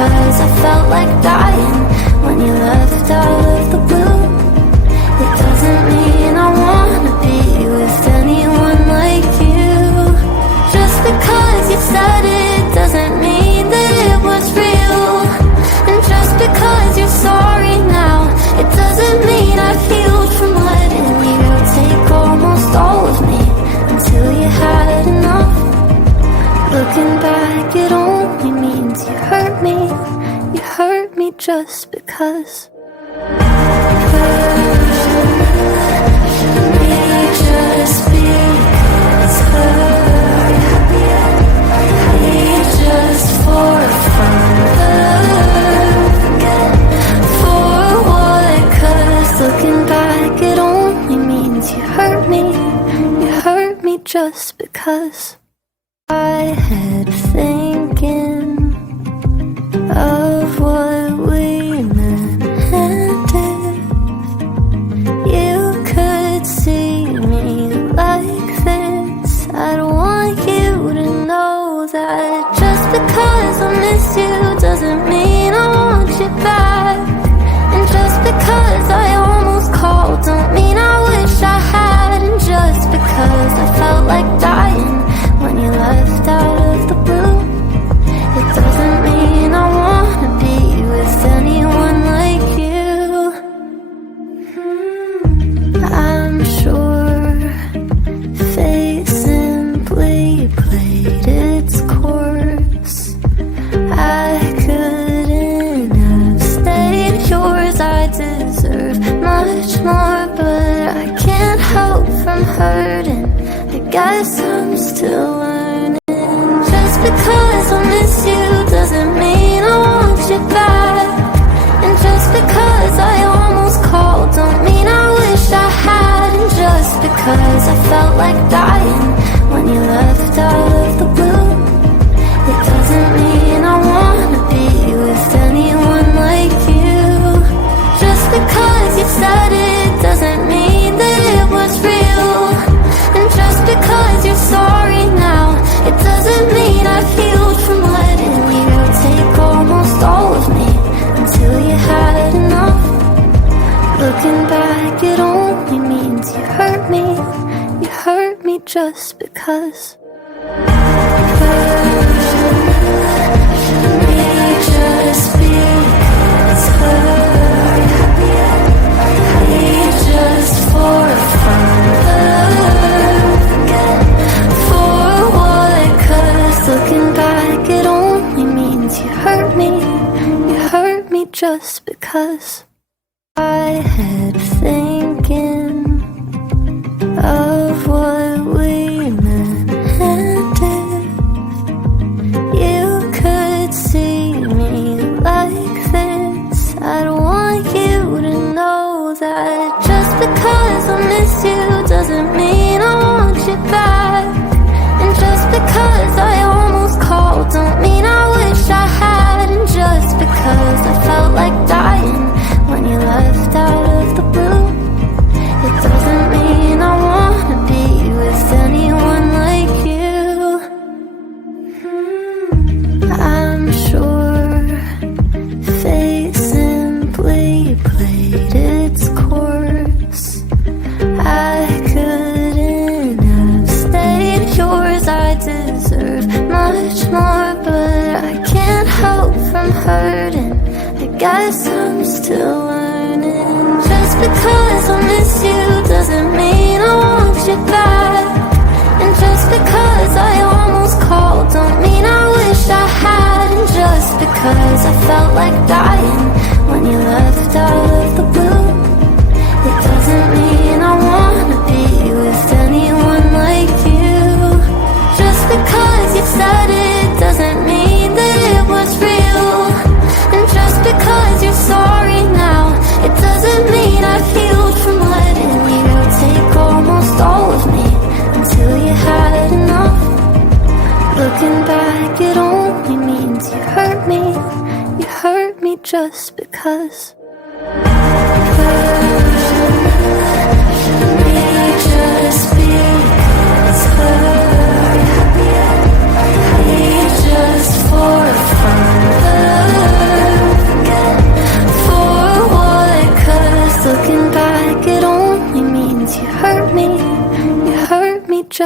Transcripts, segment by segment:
because I felt like dying when you left out of the blue. It doesn't mean I wanna be with anyone like you. Just because you said it doesn't mean that it was real. And just because you're sorry now, it doesn't mean I've healed from letting you take almost all of me until you had enough. Looking back, it only means you hurt me. You hurt me just because. Just because just for fun, for what? 'Cause looking back, it only means you hurt me. You hurt me just because. I had thinking of what we meant, and if you could see me like this, I'd want you to know that just because I miss you doesn't mean I want you back. And just because I almost called don't mean I wish I had. And just because I felt like dying when you left out of the blue, it doesn't mean I wanna be with anyone like you. I'm sure fate simply played its course. I couldn't have stayed yours. I deserve much more, but I can't help from hurting. I guess I'm still learning. Just because I miss you doesn't mean I want you back. And just because I almost called don't mean I wish I had. And just because I felt like dying when you left out of the blue, it doesn't mean I wanna be with anyone like you. Just because you said it doesn't mean that it was real. And just because you're sorry now, it doesn't mean I've healed from letting you take almost all of me until you had enough. Looking back, it only means you hurt me. You hurt me just because. Just because just for fun, for what? 'Cause looking back, it only means you hurt me. You hurt me just because. I had thinking of what we meant, and if you could see me like this, I'd want you to know that just because I miss you doesn't mean I want you back. And just because I almost called don't mean I wish I had. And just because I felt like dying when you left out of the blue, it doesn't mean I wanna be with anyone like you. I'm sure fate simply played its course. I couldn't have stayed yours. I deserve much more, but I can't help from hurting. I guess I'm still learning. Just because I miss you doesn't mean I want you back. And just because I almost called don't mean I wish I had. And just because I felt like dying when you left out of the blue, it doesn't mean I wanna be with anyone like you. Just because you said it doesn't mean that it was real. And just because you're sorry now, it doesn't mean I've healed from letting you take almost all of me until you had enough. Looking back, it only means you hurt me. You hurt me just because. Just because just for fun.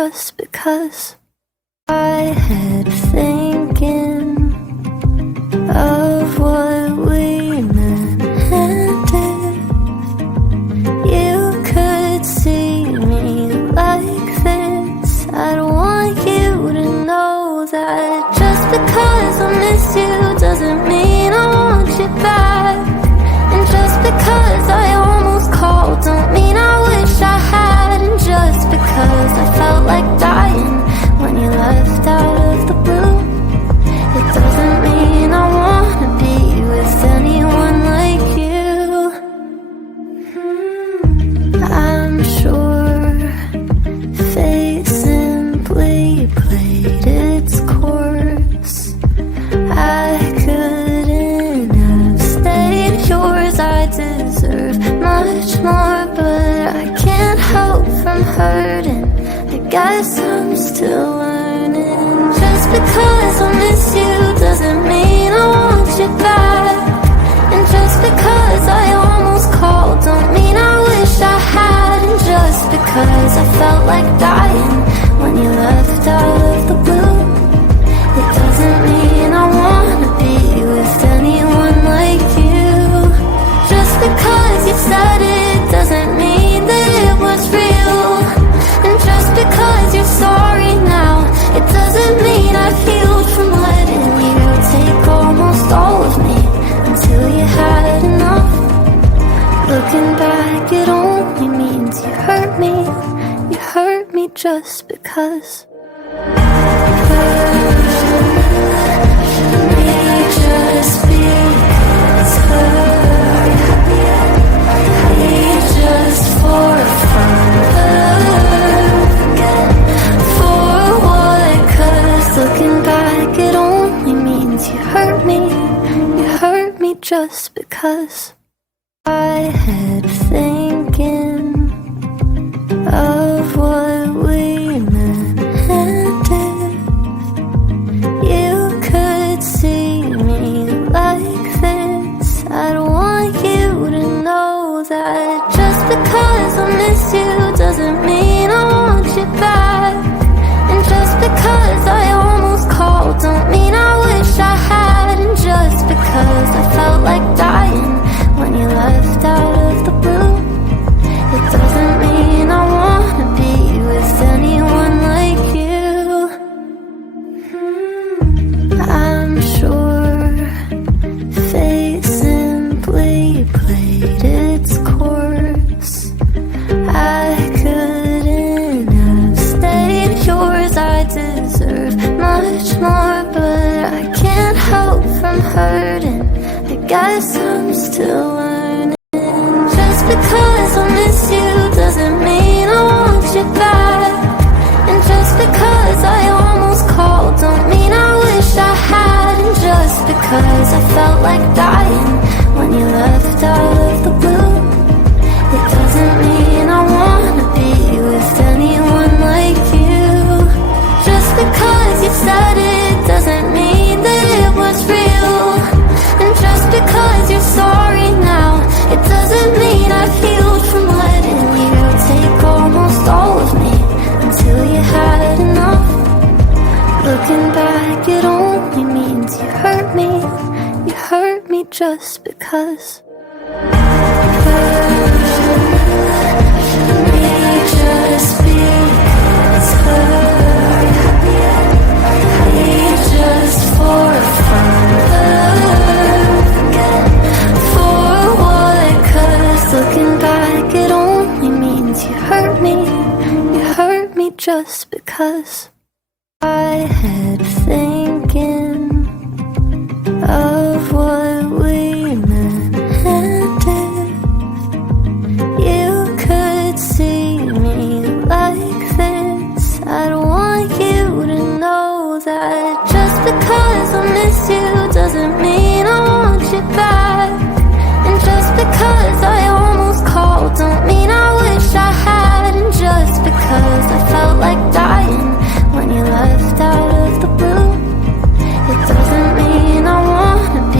just because I had thinking of what we meant, and if you could see me like this, I'd want you to know that just because I miss you doesn't mean I want you back. And just because I almost called don't mean I wish I had. And just because I felt like dying when you left out of the blue, it doesn't mean I wanna be with anyone like you. I'm sure fate simply played its course. I couldn't have stayed yours. I deserve much more, but I can't help from hurting. I guess I'm still learning. Just because I miss you doesn't mean I want you back. And just because I almost called don't mean I wish I had. And just because I felt like dying when you left out of the blue, it doesn't mean I wanna be with anyone like you. Just because you said it doesn't mean that it was real. And just because you're sorry now, it doesn't mean I've healed from letting you take almost all of me until you had enough. Looking back, it only means you hurt me. You hurt me just because. Just because just for fun, for what? 'Cause looking back, it only means you hurt me. You hurt me just because I had thinking of what we meant, and if you could see me like this, I'd want you to know that just because I miss you doesn't mean I want you back. And just because I almost called don't mean I wish I had. And just because I felt like dying when you left out of the blue, it doesn't mean I wanna be with anyone like you. I'm sure fate simply played its course. I couldn't have stayed yours. I deserve much more, but I can't help from hurting. I guess I'm still learning. Just because I miss you doesn't mean I want you back. And just because I almost called don't mean I wish I had. And just because I felt like dying when you left out of the blue, it doesn't mean I wanna be with anyone like you. Just because you said it doesn't mean that it was real. And just because you're sorry now, it doesn't mean I've healed from letting you take almost all of me until you had enough. Looking back, it only means you hurt me. You hurt me just because. Just because just for fun, for what? 'Cause looking back, it only means you hurt me. You hurt me just because I had thinking of what we meant, and if you could see me like this, I'd want you to know that just because I miss you doesn't mean I want you back. And just because I almost called don't mean I wish I had. And just because I felt like dying when you left out of the blue, it doesn't mean I wanna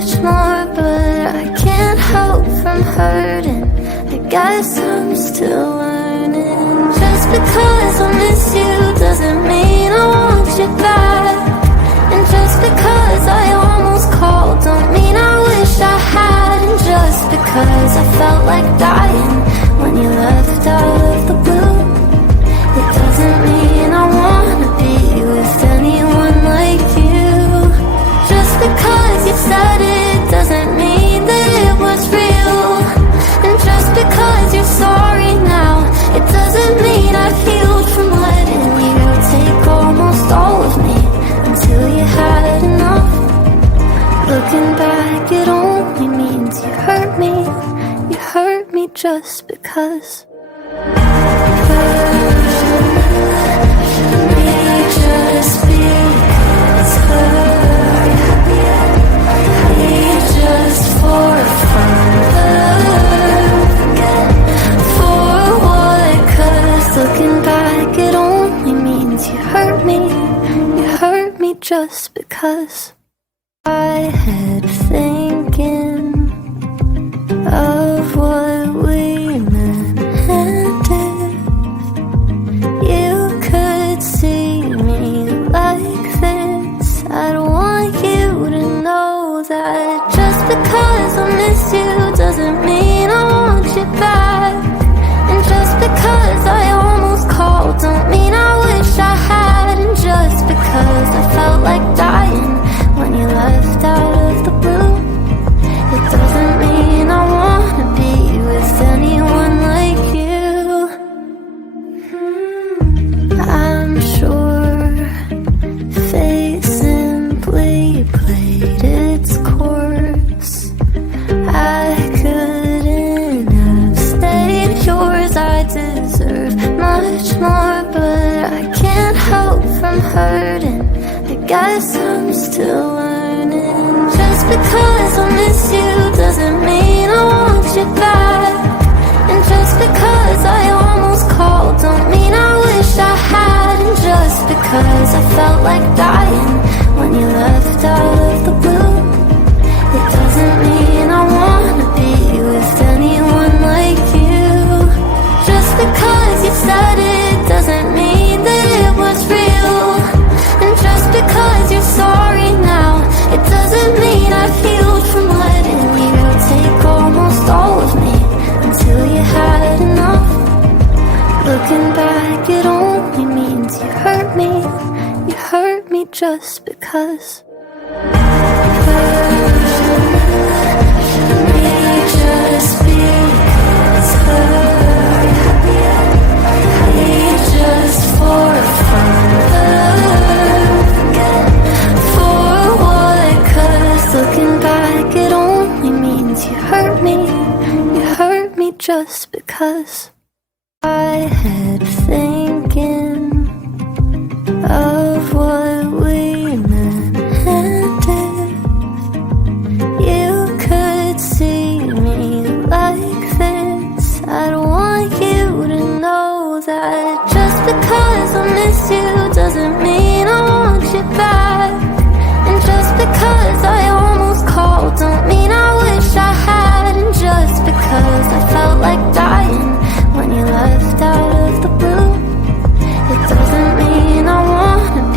much more, but I can't help from hurting. I guess I'm still learning. Just because I miss you doesn't mean I want you back. And just because I almost called don't mean I wish I had. And just because I felt like dying when you left out of the blue, it doesn't mean I wanna be with anyone like you. Just because you said it doesn't mean that it was real. And just because you're sorry now, it doesn't mean I've healed from letting you take almost all of me until you had enough. Looking back, it only means you hurt me. You hurt me just because. Just because just for fun, for what? 'Cause looking back, it only means you hurt me. You hurt me just because. I had thinking of what we meant, and if you could see me like this, I'd want you to know that just because I miss you doesn't mean I want you back. And just because I almost called don't mean I wish I had. And just because I felt like dying when you left out of the blue, it doesn't mean I wanna be with anyone like you. I'm sure fate simply played its course. I couldn't have stayed yours. I deserve much more, but I can't help from hurting. I guess I'm still learning. Just because I miss you doesn't mean I want you back. And just because I almost called don't mean I wish I had. And just because I felt like dying when you left out of the blue, it doesn't mean I wanna be with anyone like you. Just because you said it doesn't mean that it was real. And just because you're sorry now, it doesn't mean I've healed from letting you take almost all of me until you had enough. Looking back, it only means you hurt me. You hurt me just because. Just because just for fun, for what? 'Cause looking back, it only means you hurt me. You hurt me just because. I had thinking of what we meant, and if you could see me like this, I'd want you to know that just because I miss you doesn't mean I want you back. And just because I almost called don't mean I wish I had. And just because I felt like dying when you left out of the blue, it doesn't mean I wanna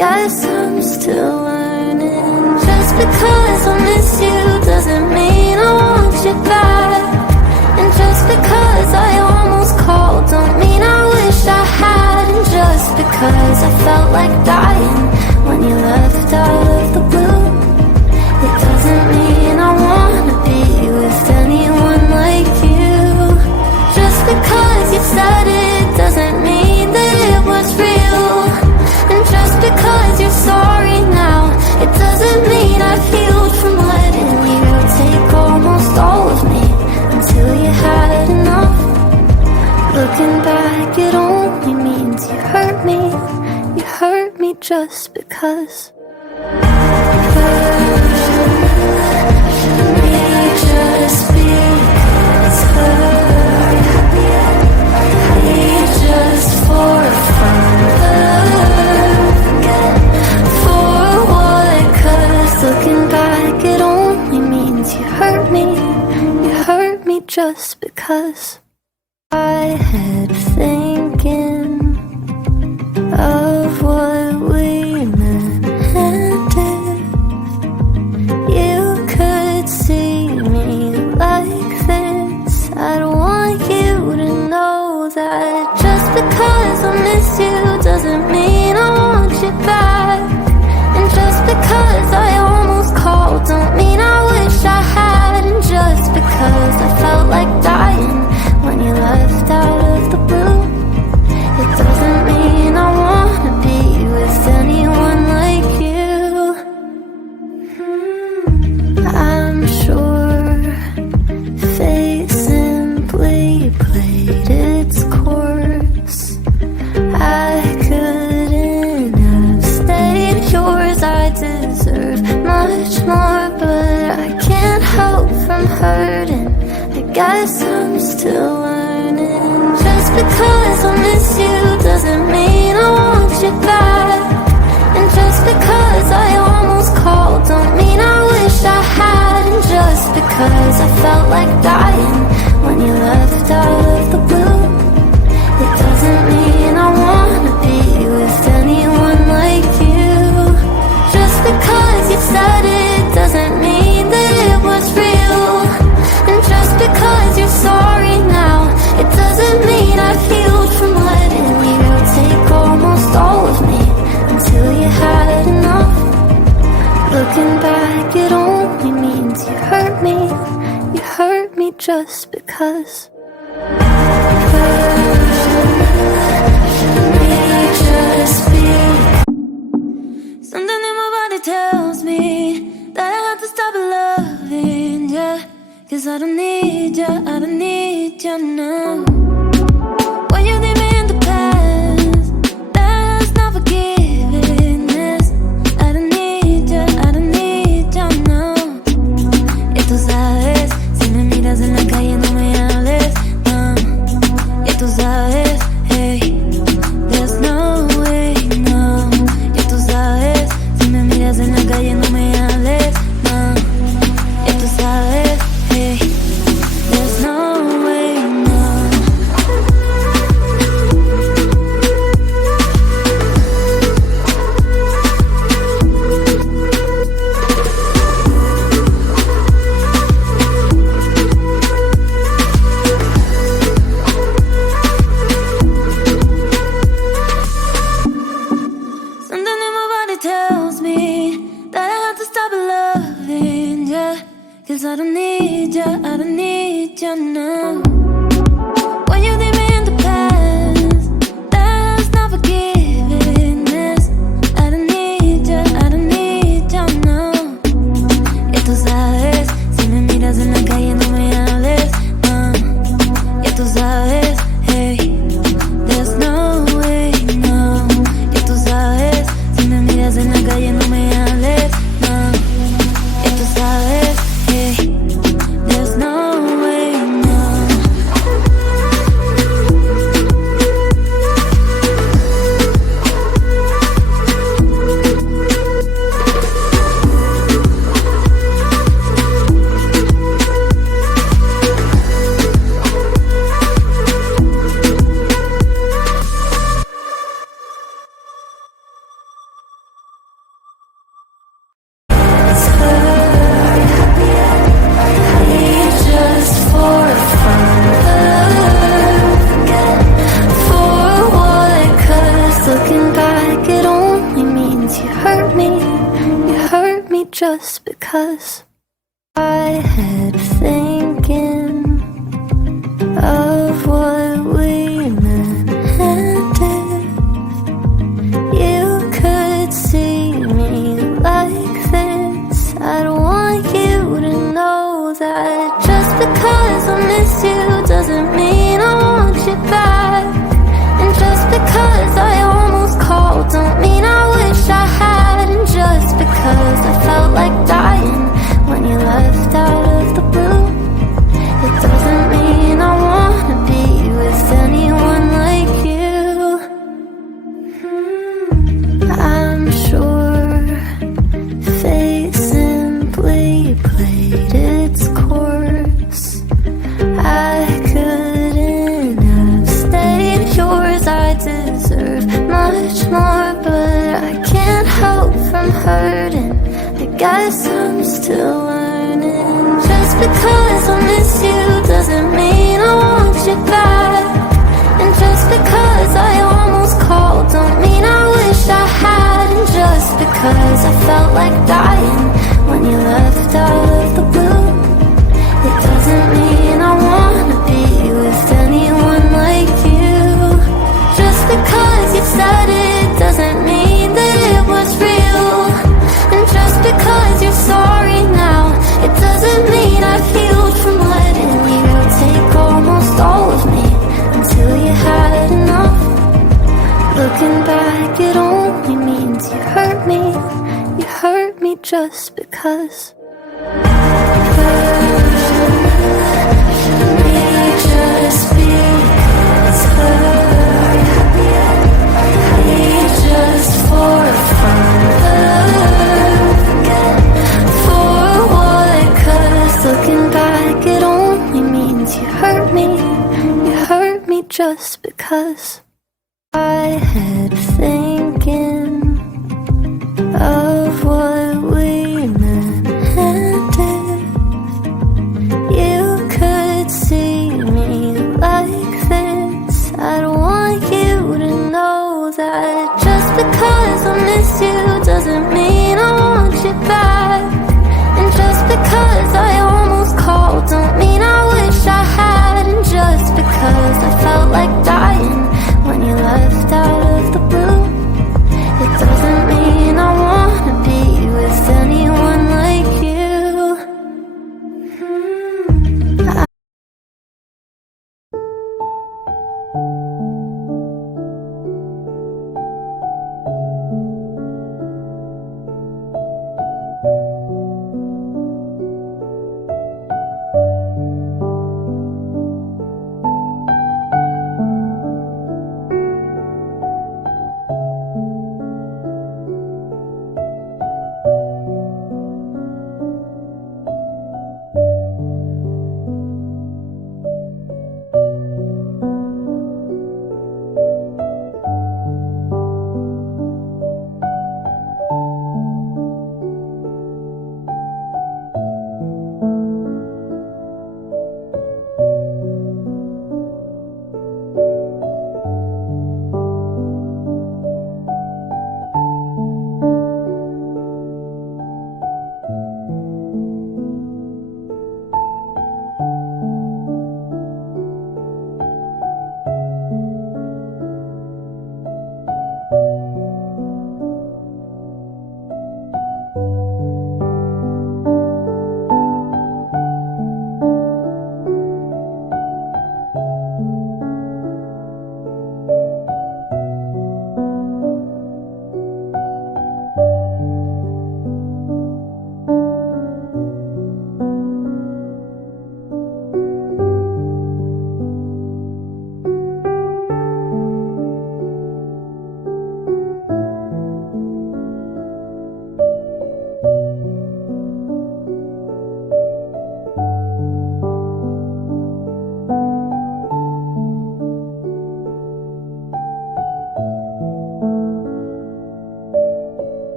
guess I'm still learning. Just because I miss you doesn't mean I want you back. And just because I almost called don't mean I wish I had. And just because I felt like dying when you left out of the blue, it doesn't mean I wanna be with anyone like you. Just because you said it doesn't mean that it was real. And just because you're sorry now, it doesn't mean I've healed from letting you take almost all of me until you had enough. Looking back, it only means you hurt me. You hurt me just because. Just because hurt me just for fun. For what? 'Cause looking back, it only means you hurt me. You hurt me just because. I had thinking of what we meant, and if you could see me like this, I'd want you to know that just because I miss you doesn't mean I want you back. And just because I almost called don't mean I wish I had. And just because I felt like dying when you left out of the blue, it doesn't mean I wanna be with anyone like you. I'm sure fate simply played its course. I couldn't have stayed yours. I deserve much more, but I can't help from hurting. I guess I'm still learning. Just because I miss you doesn't mean I want you back. And just because I almost called don't mean I wish I had. And just because I felt like dying when you left out of the blue, it doesn't mean I wanna be with anyone like you. Just because you said it doesn't mean that it was real. And just because you're sorry now, it doesn't mean I've healed from letting you take almost all of me until you had enough. Looking back, it only means you hurt me. You hurt me just because. Just be. Something in my body tells me that I have to stop loving you. 'Cause I don't need you, I don't need you now. When you leave me in the past, that's not forgiveness. I don't need you, I don't need you now. Y tú sabes, si me miras en la calle no me hables, no. Y tú sabes, hey, there's no way, no. Y tú sabes, si me miras en la calle no me hables, no. Y tú sabes, hey, there's no way, no. Something in my body tells me that I have to stop loving you. 'Cause I don't need you, I don't need you now. When you leave me in the past, that's not forgiveness. I don't need you, I don't need you now. Y tú sabes, si me miras en la calle no me hables, no. Y tú sabes, hey, there's no way, no. Y tú sabes, si me miras en la calle no me hables, no. Y tú sabes, hey, there's no way, no. just because I had thinking of what we meant. And if you could see me like this, I'd want you to know that just because I miss you doesn't mean I want you back. And just because I almost called don't mean I wish I had. And just because I felt like dying when you left out of the blue, it doesn't mean I wanna be with anyone like you. I'm sure fate simply played its course. I couldn't have stayed yours. I deserve much more, but I can't help from hurting. I guess I'm still learning. Just because I miss you doesn't mean I want you back. And just because I almost called don't mean I wish I had. And just because I felt like dying when you left out of the blue, it doesn't mean I wanna be with anyone like you. Just because you said it doesn't mean that it was real. And just because you're sorry now, it doesn't mean I've healed from letting you take almost all of me until you had enough. Looking back, it only means you hurt me. You hurt me just because. Just because hurt me just for fun. For what? 'Cause looking back, it only means you hurt me. You hurt me just because I had thinking of what we meant. And if you could see me like this, I'd want you to know that just because I miss you doesn't mean I want you back. And just because I almost called don't mean I wish I had. And just because I felt like dying when you left out of the blue,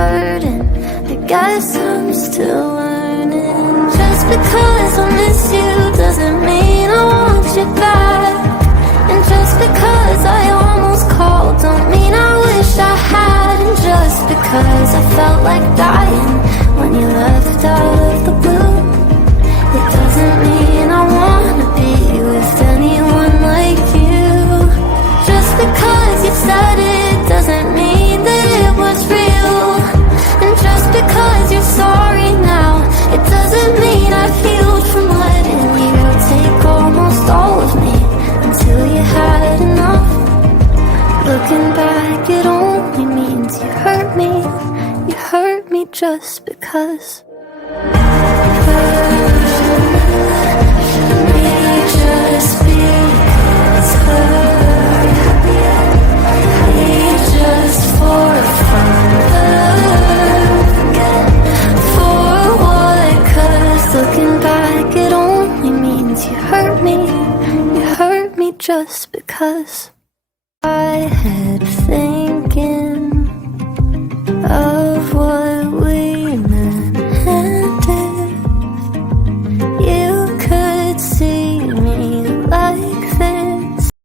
hurting. I guess I'm still learning. Just because I miss you doesn't mean I want you back. And just because I almost called don't mean I wish I had. And just because I felt like dying when you left out of the blue, it doesn't mean I wanna be with anyone like you. Just because you said it doesn't mean that it was real. And just because you're sorry now, it doesn't mean I've healed from letting you take almost all of me until you had enough. Looking back, it only means you hurt me. You hurt me just because. Just because hurt me just for fun. For what? 'Cause looking back, it only means you hurt me. You hurt me just because. I had thinking of